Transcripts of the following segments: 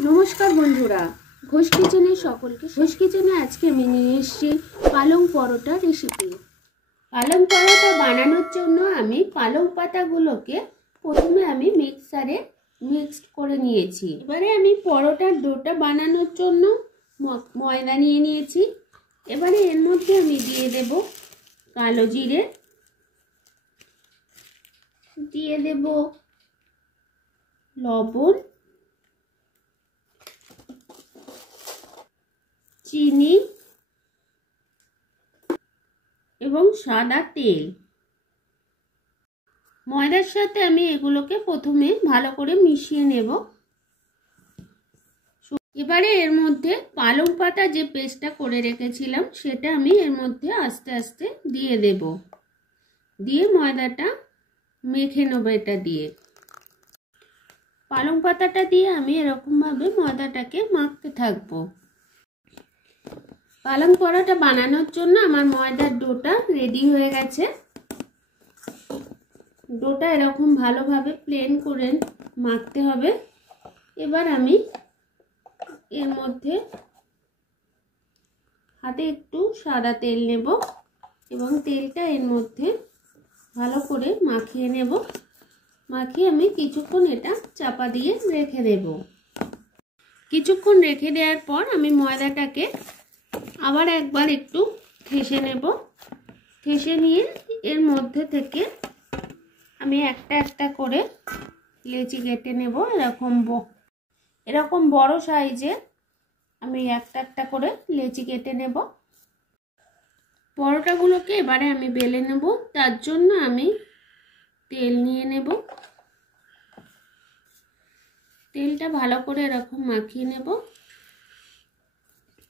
नमस्कार बंधुरा घोष किचेने सकलके घोष किचेने आज के आमि निये एसेछि पालंग परोटा रेसिपि। पालंग परोटा बानानोर जोन्नो आमि पालंग पातागुलोके प्रथमे आमि मिक्सारे मिक्सड करे नियेछि। एबारे आमि परोटार डोटा बानानोर जोन्नो मयदा निये नियेछि। एबारे एर मध्ये आमि दिये देब कालो जिरे, दिये देब लवण, चीनी एवं सादा तेल। मयदार साथे आमि एगुलोके प्रथमे भालो करे मिशिये नेब। एबारे एर मध्य पालंग पाता जे पेस्टटा करे रेखेछिलाम सेटा आमि एर मध्य आस्ते आस्ते दिये देब। दिये मयदाटा मेखे नेब। एटा दिये पालंग पाताटा दिये आमि एरकम भावे मयदाटाके माखते थाकबो। पालंग परोटा बानानोर जोन्नो आमार मयदार डोटा रेडी हये गेछे। डोटा एरकम भालोभावे प्लेन करे माखते हबे। एबार आमि एर मध्य हाथे एकटू सादा तेल नेब एबं तेलटा एर मध्य भालो करे माखिये नेब। माखिये आमि किछुक्षण एटा चापा दिये रेखे देब। किछुक्षण रेखे देওয়ার पर आमि मयदाटाके आबार एकबार एकटू ठेसे नेब। ठेसे निये एर मध्य थेके आमि एकटा एकटा करे लेचि केटे नेब। एरकम बड़ो साइजे आमि एकटा एकटा करे लेचि केटे नेब। परोटागुलोके एबारे आमि बेले नेब। तार जोन्नो आमि तेल निये नेब। तेलटा भालो करे एरकम माखिये नेब।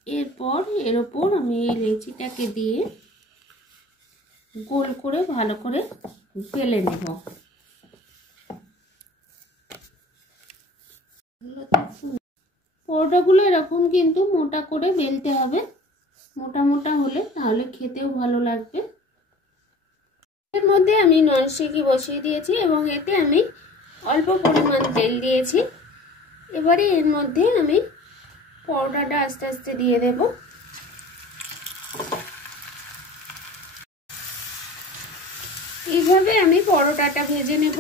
एरपर एर ओपर आमि एई लेचिटाके दिये गोल करे भालो करे बेले नेब। परोटागुलो एरकम किन्तु मोटा करे बेलते हबे। मोटा मोटा होले ताहले खेतेও भालो लागबे। एर मध्य आमि ननस्टिक बसिए दिएछि एबं एते आमि अल्प परिमाण तेल दिएछि। एबारे एर मध्य आमि परोटाटा आस्ते आस्ते दिए देब। এইভাবে আমি পরোটাটা ভেজে নেব।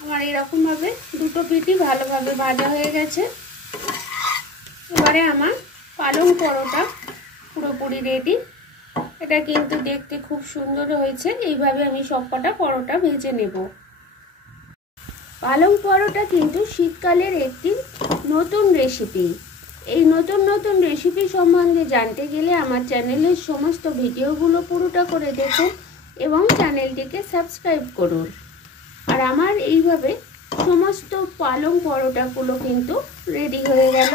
আমার এরকম ভাবে দুটো পিঠই ভালোভাবে ভাজা হয়ে গেছে। এবারে আমার পালং পরোটা পুরোপুরি রেডি। এটা কিন্তু দেখতে খুব সুন্দর হয়েছে। এইভাবে আমি সবকটা পরোটা ভেজে নেব। পালং পরোটা কিন্তু শীতকালের একটি নতুন রেসিপি। এই নতুন নতুন রেসিপি সম্বন্ধে জানতে গেলে আমার চ্যানেলের সমস্ত ভিডিওগুলো পুরোটা করে দেখুন এবং চ্যানেলটিকে সাবস্ক্রাইব করুন। আর আমার এইভাবে সমস্ত পালং পরোটাগুলো কিন্তু রেডি হয়ে গেল।